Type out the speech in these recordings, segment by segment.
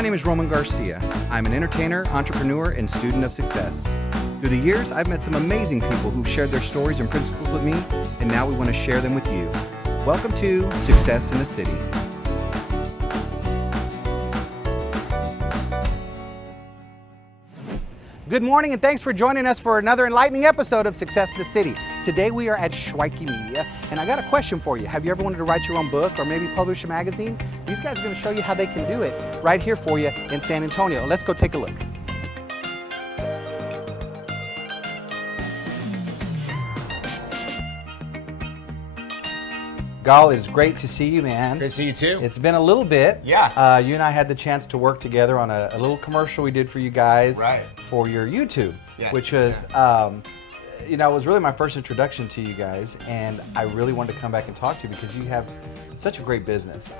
My name is Roman Garcia. I'm an entertainer, entrepreneur, and student of success. Through the years, I've met some amazing people who've shared their stories and principles with me, and now we want to share them with you. Welcome to Success in the City. Good morning, and thanks for joining us for another enlightening episode of Success in the City. Today we are at Shweiki Media, and I got a question for you. Have you ever wanted to write your own book or maybe publish a magazine? These guys are going to show you how they can do it right here for you in San Antonio. Let's go take a look. Gal, it's great to see you, man. Great to see you too. It's been a little bit. Yeah. You and I had the chance to work together on a little commercial we did for you guys for your YouTube, which was, you know, it was really my first introduction to you guys, and I really wanted to come back and talk to you because you have such a great business.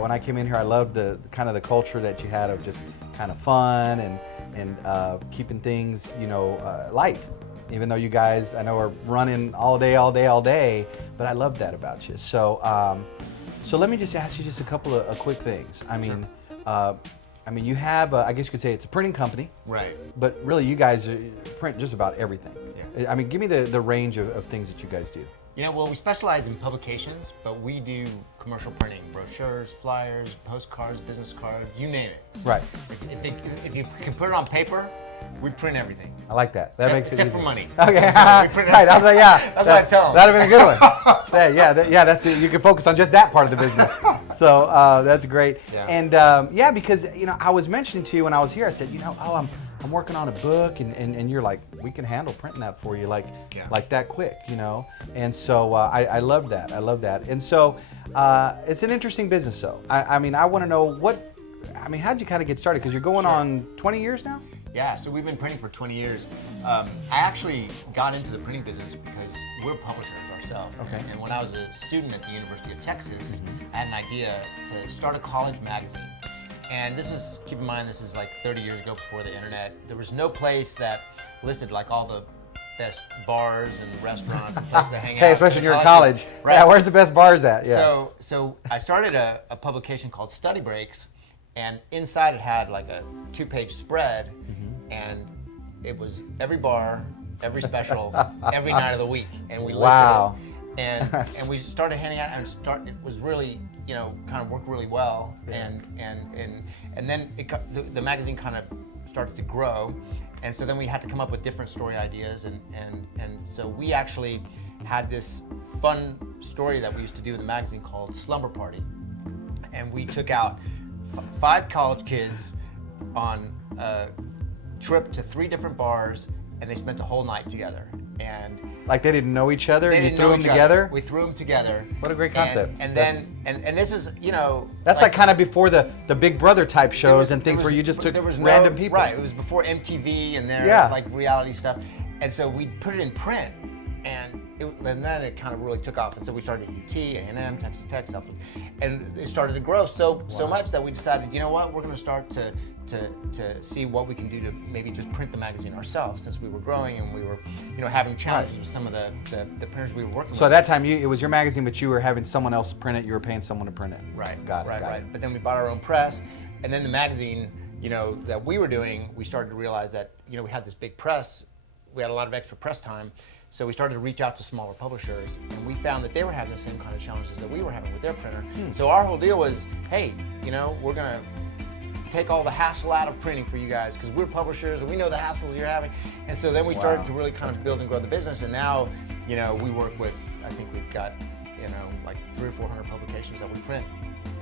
When I came in here, I loved the kind of the culture that you had of just kind of fun and keeping things, you know, light. Even though you guys, I know, are running all day, but I love that about you. So, so let me just ask you just a couple of quick things. I mean, you have, I guess you could say it's a printing company, right? But really, you guys print just about everything. Yeah. I mean, give me the range of things that you guys do. You know, well, we specialize in publications, but we do commercial printing: brochures, flyers, postcards, business cards, you name it. Right. If you can put it on paper, we print everything. I like that. That makes it easy. Except for money. Okay. Right. That's what. Yeah. That's what I tell them. That'd have been a good one. Yeah. That's it. You can focus on just that part of the business. So that's great. Yeah. And because you know, I was mentioning to you when I was here, I said, you know, I'm working on a book, and you're like, we can handle printing that for you, like that quick, you know. And so I love that. I love that. And so it's an interesting business, though. I mean, I want to know how'd you kind of get started? Because you're going on 20 years now. Yeah, so we've been printing for 20 years. I actually got into the printing business because we're publishers ourselves. Okay. And when I was a student at the University of Texas, I had an idea to start a college magazine. And this is, keep in mind, this is like 30 years ago, before the internet. There was no place that listed like all the best bars and restaurants and places to hang out. Hey, especially when you're in college. Right. Yeah, where's the best bars at? Yeah. So I started a publication called Study Breaks, and inside it had like a 2-page spread, and it was every bar, every special, every night of the week, and we listed it. And we started handing out, and it was really, you know, kind of worked really well, and then the magazine kind of started to grow, and so then we had to come up with different story ideas, and so we actually had this fun story that we used to do in the magazine called Slumber Party, and we took out 5 college kids on a trip to 3 different bars, and they spent the whole night together. And like they didn't know each other, and you threw them together? We threw them together. What a great concept. And then this is, you know, that's like kind of before the Big Brother type shows and things where you just took random people. Right, it was before MTV and their like reality stuff. And so we put it in print, and then it kind of really took off. And so we started at UT, A&M, Texas Tech, and it started to grow so much that we decided, you know what, we're going to start to see what we can do to maybe just print the magazine ourselves, since we were growing and we were, you know, having challenges with some of the printers we were working with. So at that time, it was your magazine, but you were having someone else print it. You were paying someone to print it. Right. Got it. Right. But then we bought our own press, and then the magazine, you know, that we were doing, we started to realize that, you know, we had this big press. We had a lot of extra press time. So we started to reach out to smaller publishers, and we found that they were having the same kind of challenges that we were having with their printer. So our whole deal was, hey, you know, we're gonna take all the hassle out of printing for you guys, because we're publishers and we know the hassles you're having. And so then we started to really kind of build and grow the business, and now, you know, we work with, I think we've got, you know, like 300 or 400 publications that we print.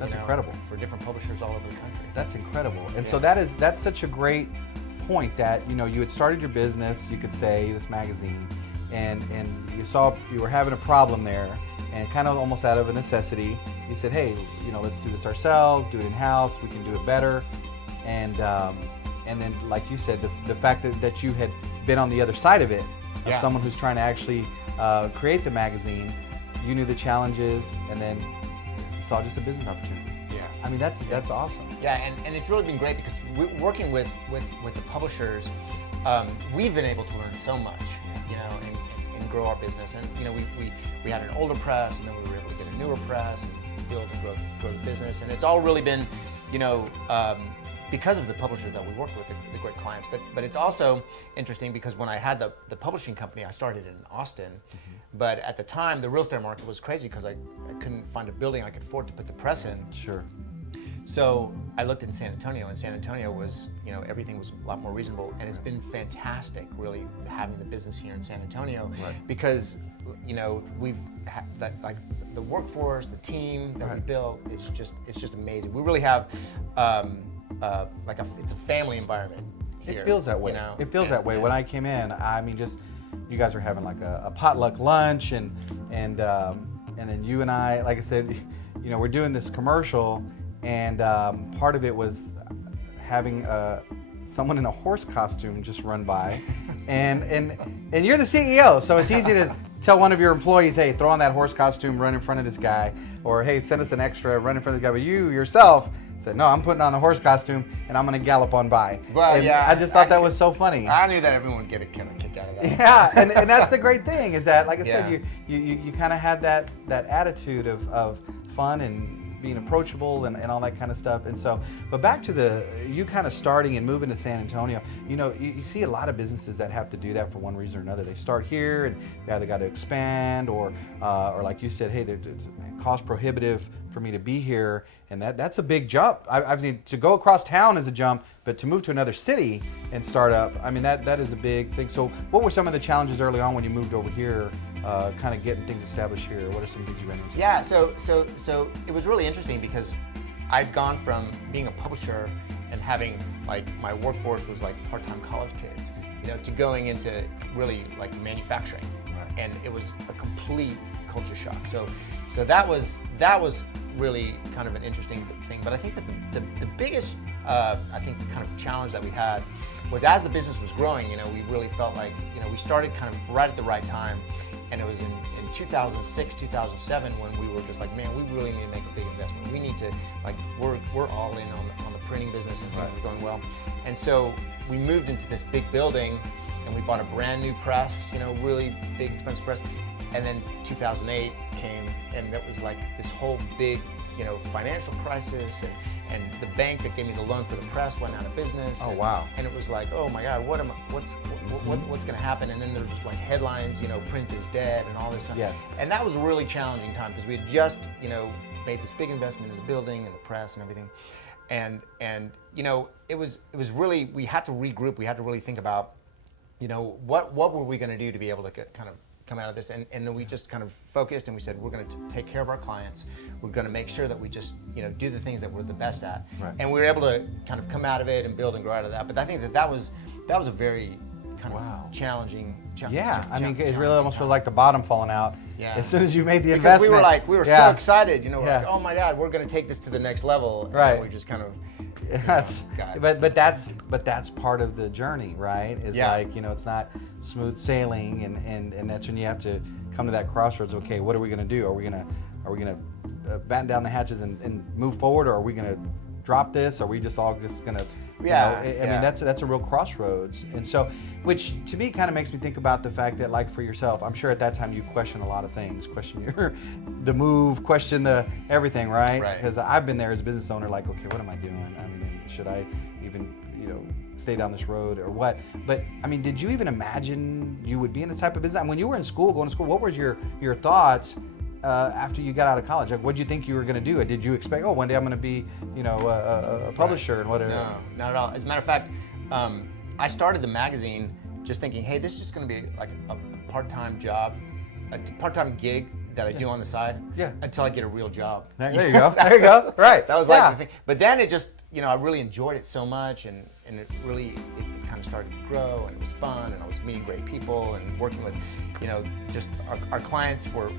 That's incredible. For different publishers all over the country. That's incredible. And so that's such a great point that, you know, you had started your business, you could say, this magazine, and you were having a problem there, and kind of almost out of a necessity, you said, hey, you know, let's do this ourselves, do it in-house, we can do it better. And then, like you said, the fact that you had been on the other side of it, of someone who's trying to actually create the magazine, you knew the challenges, and then you saw just a business opportunity. Yeah. I mean, that's awesome. Yeah, and it's really been great because working with the publishers, we've been able to learn so much, you know, and grow our business. And you know, we had an older press, and then we were able to get a newer press and build and grow the business. And it's all really been, you know, because of the publishers that we worked with, the great clients. But it's also interesting because when I had the publishing company, I started in Austin. But at the time, the real estate market was crazy because I couldn't find a building I could afford to put the press in. Sure. So I looked in San Antonio, and San Antonio was, everything was a lot more reasonable, and it's been fantastic, really, having the business here in San Antonio, because, we've had that, like, the workforce, the team that we built is it's just amazing. We really have, it's a family environment here. It feels that way. It feels that way. When I came in, I mean, just you guys were having like a potluck lunch, and then you and I, like I said, we're doing this commercial. And part of it was having someone in a horse costume just run by, and you're the CEO, so it's easy to tell one of your employees, hey, throw on that horse costume, run in front of this guy, or hey, send us an extra, run in front of the guy. But you yourself said, no, I'm putting on the horse costume and I'm going to gallop on by. Well, and I just thought that was so funny. I knew that everyone would get a kind of kick out of that. Yeah, and that's the great thing is that, like I said, you kind of had that attitude of fun and being approachable and all that kind of stuff. And so, but back to you kind of starting and moving to San Antonio, you see a lot of businesses that have to do that for one reason or another. They start here and they either got to expand or like you said, hey, it's cost prohibitive for me to be here, and that's a big jump. I mean, to go across town is a jump, but to move to another city and start up, I mean, that is a big thing. So what were some of the challenges early on when you moved over here, kind of getting things established here? What are some things you ran into? Yeah, so it was really interesting because I'd gone from being a publisher and having, like, my workforce was like part-time college kids, to going into really like manufacturing. Right. And it was a complete culture shock. So that was really kind of an interesting thing. But I think that the biggest, I think, kind of challenge that we had was as the business was growing, we really felt like, we started kind of right at the right time. And it was in 2006, 2007 when we were just like, man, we really need to make a big investment. We need to, like, we're all in on the printing business, and things were going well. And so we moved into this big building and we bought a brand new press, really big, expensive press. And then 2008 came, and that was like this whole big, financial crisis, and the bank that gave me the loan for the press went out of business. Oh, wow. And it was like, oh my God, what's going to happen? And then there was like headlines, print is dead and all this stuff. Yes. And that was a really challenging time because we had just, made this big investment in the building and the press and everything. And it was really, we had to regroup. We had to really think about, what were we going to do to be able to kind of come out of this, and then we just kind of focused and we said, we're going to take care of our clients. We're going to make sure that we just do the things that we're the best at. Right. And we were able to kind of come out of it and build and grow out of that. But I think that was a very kind of challenging. Yeah, I mean, it really almost feels like the bottom falling out. Yeah. As soon as you made the because investment. we were so excited, we're like, oh my God, we're going to take this to the next level. And we just kind of. Yes, but that's part of the journey, right? Is like, it's not smooth sailing, and that's when you have to come to that crossroads. Okay, what are we going to do? Are we going to batten down the hatches and move forward, or are we going to drop this? Or are we just all just going to? I mean, that's a real crossroads, and so, which to me kind of makes me think about the fact that, like, for yourself, I'm sure at that time you question a lot of things, question the move, question the everything, right? Because I've been there as a business owner, like, okay, what am I doing? I mean, should I even, stay down this road or what? But I mean, did you even imagine you would be in this type of business? I mean, when you were in school, going to school, what was your thoughts? After you got out of college, like, what did you think you were going to do? Did you expect, one day I'm going to be, a publisher and whatever? No, not at all. As a matter of fact, I started the magazine just thinking, hey, this is just going to be like a part-time job, a part-time gig that I do on the side until I get a real job. There you go. There you go. Right. That was like the thing. But then it just, I really enjoyed it so much, and it really, it kind of started to grow, and it was fun, and I was meeting great people and working with, just our clients were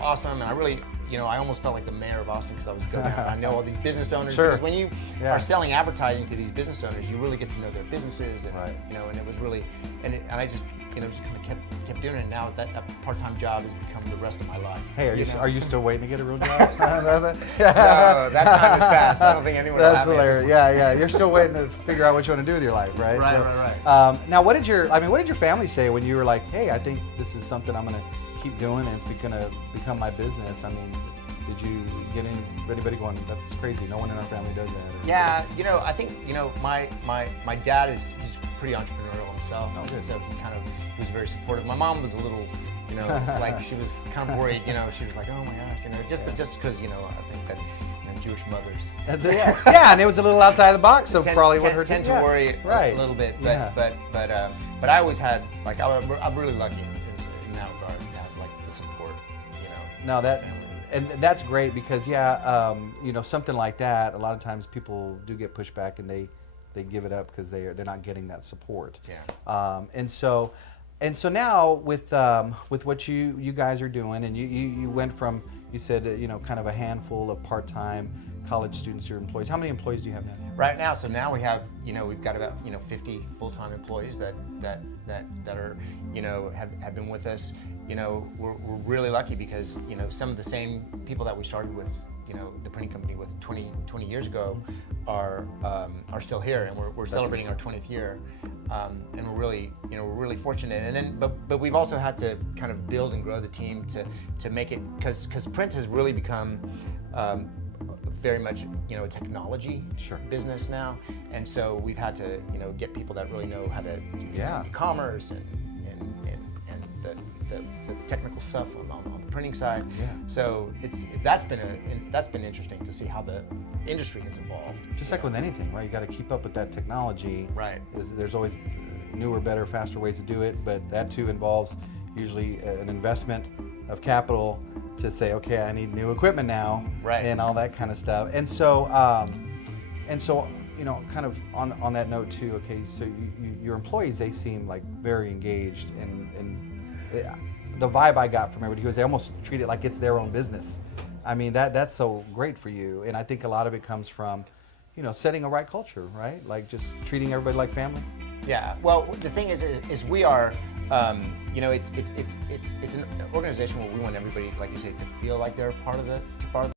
awesome, and I really, I almost felt like the mayor of Austin because I was going around. I know all these business owners. Sure. Because when you are selling advertising to these business owners, you really get to know their businesses, and and it was really, and I just, just kind of kept doing it. And now that part-time job has become the rest of my life. Hey, are you still waiting to get a real job? No, that time is past. I don't think anyone. That's hilarious. Yeah. You're still waiting to figure out what you want to do with your life, right? Right. Now, what did your family say when you were like, hey, I think this is something I'm going to keep doing, and it's going to become my business? I mean, Did you get anybody going, that's crazy, no one in our family does that? Or, yeah, I think, my dad he's pretty entrepreneurial himself. Oh, good. So he was very supportive. My mom was a little, like she was kind of worried, she was like, oh my gosh, but just because, I think that Jewish mothers. That's it, yeah. Yeah, and it was a little outside the box, so probably what her tend to worry a little bit, but I always had, like, I'm really lucky in that regard to have, like, the support, No, family. And that's great because something like that, a lot of times people do get pushback and they give it up because they're not getting that support. Yeah. And so now with what you guys are doing, and you went from, you said kind of a handful of part-time college students or employees. How many employees do you have now? Right now, so now we have, we've got about 50 full-time employees that are, have been with us. We're really lucky because some of the same people that we started with, the printing company with 20 years ago are still here, and we're celebrating our 20th year, and we're really fortunate. And then, but we've also had to kind of build and grow the team to make it, because print has really become very much a technology business now, and so we've had to get people that really know how to do e-commerce and the technical stuff on the printing side. Yeah. So that's been interesting to see how the industry has evolved. Just like with anything, right? You got to keep up with that technology. Right. There's always newer, better, faster ways to do it, but that too involves usually an investment of capital to say, okay, I need new equipment now, right, and all that kind of stuff. And so kind of on that note too. Okay, so your employees, they seem like very engaged, and the vibe I got from everybody was they almost treat it like it's their own business. I mean, that's so great for you, and I think a lot of it comes from, setting a right culture, right? Like just treating everybody like family. Yeah. Well, the thing is we are, it's an organization where we want everybody, like you say, to feel like they're part of the